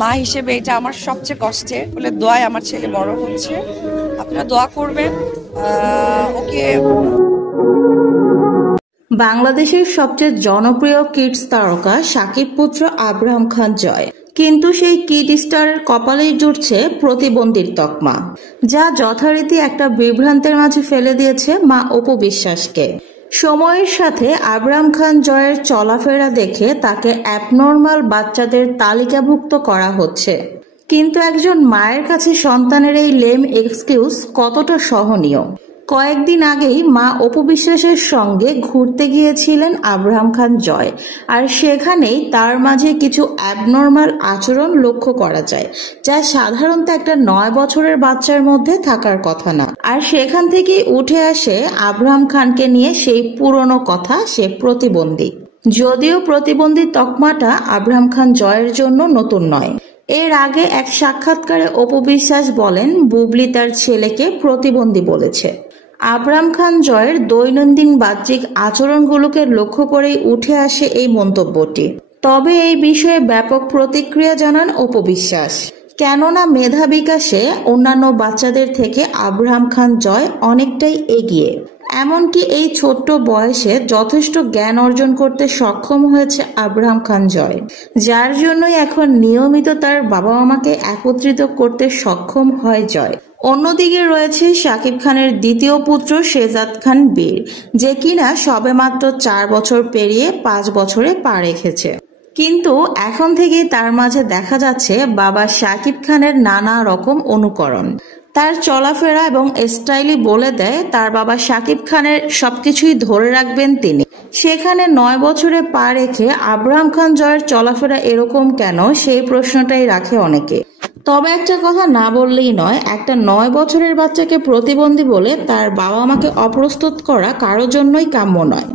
মা হিসেবে এটা আমার সবচেয়ে কষ্টের, বলে দোয়ায় আমার ছেলে বড় হচ্ছে, আপনারা দোয়া করবেন ওকে। বাংলাদেশের সবচেয়ে জনপ্রিয় কিডস তারকা শাকিব পুত্র আব্রাহাম খান জয়, কিন্তু সেই কিড স্টারের কপালেই জুটছে প্রতিবন্ধীর তকমা, যা যথারীতি একটা বিভ্রান্তের মাঝে ফেলে দিয়েছে মা অপু বিশ্বাসকে। সময়ের সাথে আব্রাহাম খান জয়ের চলাফেরা দেখে তাকে অ্যাবনর্মাল বাচ্চাদের তালিকাভুক্ত করা হচ্ছে, কিন্তু একজন মায়ের কাছে সন্তানের এই লেম এক্সকিউজ কতটা সহনীয়? কয়েকদিন আগেই মা অপু বিশ্বাসের সঙ্গে ঘুরতে গিয়েছিলেন আব্রাহাম খান জয়, আর সেখানেই তার মাঝে কিছু অ্যাবনর্মাল আচরণ লক্ষ্য করা যায়, যা সাধারণত একটা 9 বছরের বাচ্চার মধ্যে থাকার কথা না। আর সেখান থেকেই উঠে আসে আব্রাহাম খানকে নিয়ে সেই পুরনো কথা, সে প্রতিবন্ধী। যদিও প্রতিবন্ধী তকমাটা আব্রাহাম খান জয়ের জন্য নতুন নয়। এর আগে এক সাক্ষাৎকারে অপু বিশ্বাস বলেন বুবলি তার ছেলেকে প্রতিবন্ধী বলেছে। আব্রাহাম খান জয়ের দৈনন্দিন বাহ্যিক আচরণগুলোকে লক্ষ্য করেই উঠে আসে এই মন্তব্যটি। তবে এই বিষয়ে ব্যাপক প্রতিক্রিয়া জানান অপু বিশ্বাস, কেননা মেধা বিকাশে অন্যান্য বাচ্চাদের থেকে আব্রাহাম খান জয় অনেকটাই এগিয়ে। এমনকি এই ছোট্ট বয়সে যথেষ্ট জ্ঞান অর্জন করতে সক্ষম হয়েছে আব্রাহাম খান জয়, যার জন্যই এখন নিয়মিত তার বাবা মাকে একত্রিত করতে সক্ষম হয় জয়। অন্যদিকে রয়েছে শাকিব খানের দ্বিতীয় পুত্র শেহজাদ খান বীর, যে কিনা সবেমাত্র 4 বছর পেরিয়ে 5 বছরে পা রেখেছে। কিন্তু এখন থেকেই তার মাঝে দেখা যাচ্ছে বাবা শাকিব খানের নানা রকম অনুকরণ। তার চলাফেরা এবং স্টাইলই বলে দেয় তার বাবা শাকিব খানের সবকিছুই ধরে রাখবেন তিনি। সেখানে 9 বছরে পা রেখে আব্রাহাম খান জয়ের চলাফেরা এরকম কেন, সেই প্রশ্নটাই রাখে অনেকে। তবে একটা কথা না বললেই নয়, একটা 9 বছরের বাচ্চাকে প্রতিবন্ধী বলে তার বাবা মাকে অপ্রস্তুত করা কারোর জন্যই কাম্য নয়।